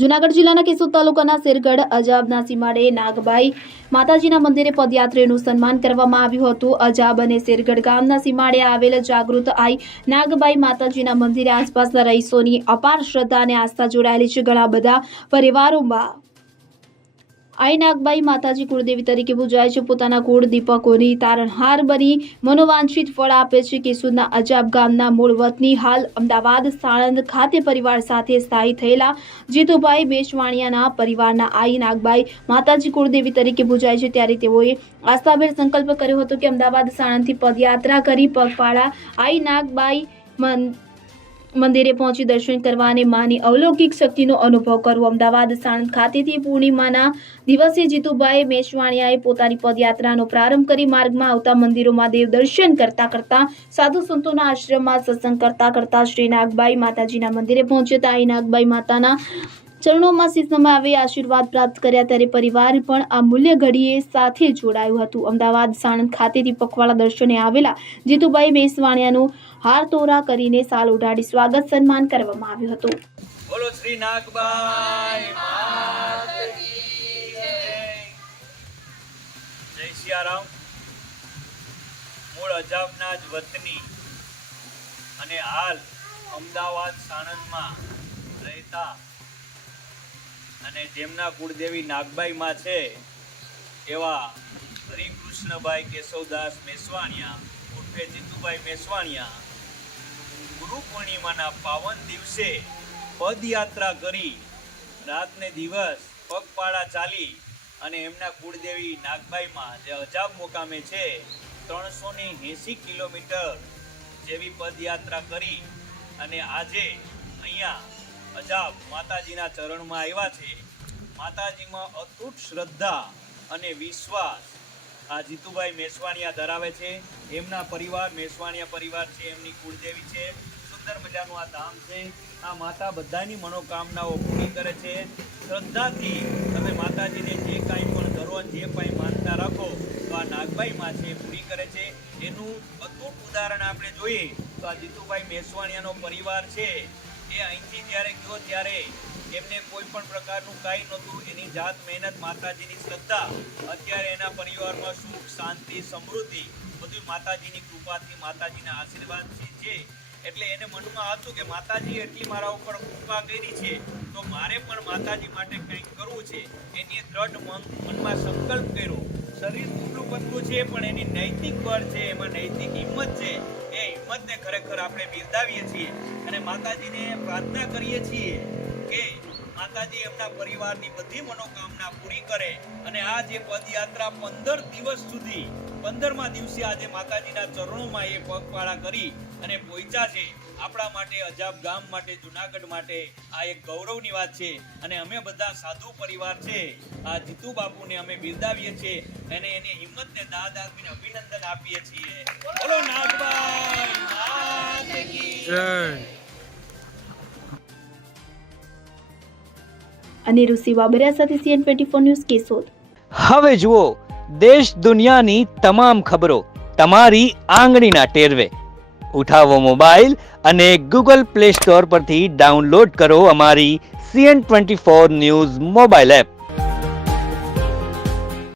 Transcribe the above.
જૂનાગઢ જિલ્લાના કેશોદ તાલુકાના શેરગઢ અજાબના સીમાડે નાગબાઈ માતાજીના મંદિરે પદયાત્રીનું સન્માન કરવામાં આવ્યું હતું। અજાબ અને શેરગઢ ગામના સીમાડે આવેલ જાગૃત આઈ નાગબાઈ માતાજીના મંદિરે આસપાસના રહીશોની અપાર શ્રદ્ધા અને આસ્થા જોડાયેલી છે। ઘણા બધા પરિવારોમાં આઈ નાગબાઈ માતાજી કુળદેવી તરીકે પૂજાય છે। પોતાના કુળ દીપકોની તારણહાર બની મનોવાંછિત ફળ આપે છે। કેશોદના અજાબ ગામના મૂળ વતની હાલ અમદાવાદ સાણંદ ખાતે પરિવાર સાથે સ્થાયી થયેલા જીતુભાઈ મેશવાણિયાના પરિવારના આઈ નાગબાઈ માતાજી કુળદેવી તરીકે પૂજાય છે। ત્યારે તેઓએ આસ્થાભેર સંકલ્પ કર્યો હતો કે અમદાવાદ સાણંદથી પદયાત્રા કરી પગપાળા આઈ નાગબાઈ મંદિરે પહોંચી દર્શન કરવા અને માની અલૌકિક શક્તિનો અનુભવ કરવો। અમદાવાદ સાણંદ ખાતેથી પૂર્ણિમાના દિવસે જીતુભાઈ મેશવાણિયાએ પોતાની પદયાત્રાનો પ્રારંભ કરી માર્ગમાં આવતા મંદિરોમાં દેવ દર્શન કરતા સાધુ સંતોના આશ્રમમાં સત્સંગ કરતા શ્રી નાગબાઈ માતાજીના મંદિરે પહોંચ્યા। આઈ નાગબાઈ માતાના ચરણોમાં શીશ નમાવી આશીર્વાદ પ્રાપ્ત કર્યા। ત્યારે પરિવાર પણ આ મૂલ્ય ઘડીએ સાથે જોડાયું હતું। અમદાવાદ સાણંદ ખાતેથી પખવાડા દર્શને આવેલા જીતુભાઈ મેશવાણિયાનું હાર તોરા કરીને સાલ ઉડાડી સ્વાગત સન્માન કરવામાં આવ્યું હતું। બોલો શ્રી નાગબાઈ માત કી જય। જય સિયારામ। મૂળ અજાબના જ વતની અને હાલ અમદાવાદ સાણંદમાં રહેતા અને જેમના કુળદેવી નાગબાઈ માં છે એવા હરિકૃષ્ણભાઈ કેશવદાસ મેશવાણિયા ઉર્ફે જીતુભાઈ મેશવાણિયા ગુરુ પૂર્ણિમાના પાવન દિવસે પદયાત્રા કરી રાત ને દિવસ પગપાળા ચાલી અને એમના કુળદેવી નાગબાઈમાં જે અજાબ મુકામે છે 380 કિલોમીટર જેવી પદયાત્રા કરી અને આજે અહીંયા અજાબ માતાજીના ચરણમાં આવ્યા છે। માતાજીમાં અતૂટ શ્રદ્ધા અને વિશ્વાસ આ જીતુભાઈ મેશવાણિયા ધરાવે છે। એમના પરિવાર મેશવાણિયા પરિવાર છે, એમની કુળદેવી છે। સુંદર મજાનું આ ધામ છે। આ માતા બધાની મનોકામનાઓ પૂરી કરે છે। શ્રદ્ધાથી તમે માતાજીને જે કાંઈ પણ કરો, જે કાંઈ માનતા રાખો તો આ નાગબાઈ માં છે પૂરી કરે છે। એનું અતૂટ ઉદાહરણ આપણે જોઈએ તો આ જીતુભાઈ મેશવાણિયાનો પરિવાર છે એ અહીંથી જ્યારે ગયો ત્યારે એમને કોઈ પણ પ્રકારનું કાંઈ નહોતું। એની જાત મહેનત, માતાજીની શ્રદ્ધા, અત્યારે એના પરિવારમાં સુખ, શાંતિ, સમૃદ્ધિ બધું માતાજીની કૃપાથી, માતાજીના આશીર્વાદથી છે। એટલે એને મનમાં હતું કે માતાજી એટલી મારા ઉપર કૃપા કરી છે તો મારે પણ માતાજી માટે કંઈક કરવું છે। એની દ્રઢ મનમાં સંકલ્પ કર્યો। શરીર ટૂટલું પતલું છે પણ એની નૈતિક બળ છે, એમાં નૈતિક હિંમત છે। એ હિંમતને ખરેખર આપણે બિરદાવીએ છીએ અને માતાજીને પ્રાર્થના કરીએ છીએ કે માતાજી એમના પરિવારની બધી મનોકામના પૂરી કરે। અને આ જે પદયાત્રા 15 દિવસ સુધી 15મા દિવસે આજે માતાજીના ચરણોમાં એ પગપાળા કરી અને પહોંચ્યા છે। આપણા માટે, અજાબ ગામ માટે, જૂનાગઢ માટે આ એક ગૌરવની વાત છે અને અમે બધા સાધુ પરિવાર છે આ જીતુ બાપુને અમે બિરદાવીએ છીએ અને એની હિંમતને દાદ આપીને અભિનંદન આપીએ છીએ। બોલો નાગબાઈ માત કી જય। અને ઋષિ વાબરિયા સાથે CN24 ન્યૂઝ કેશોદ। હવે જુઓ દેશ દુનિયાની તમામ ખબરો તમારી આંગળીના ટેરવે। ઉઠાવો મોબાઈલ અને Google Play Store પરથી ડાઉનલોડ કરો અમારી CN24 ન્યૂઝ મોબાઈલ એપ।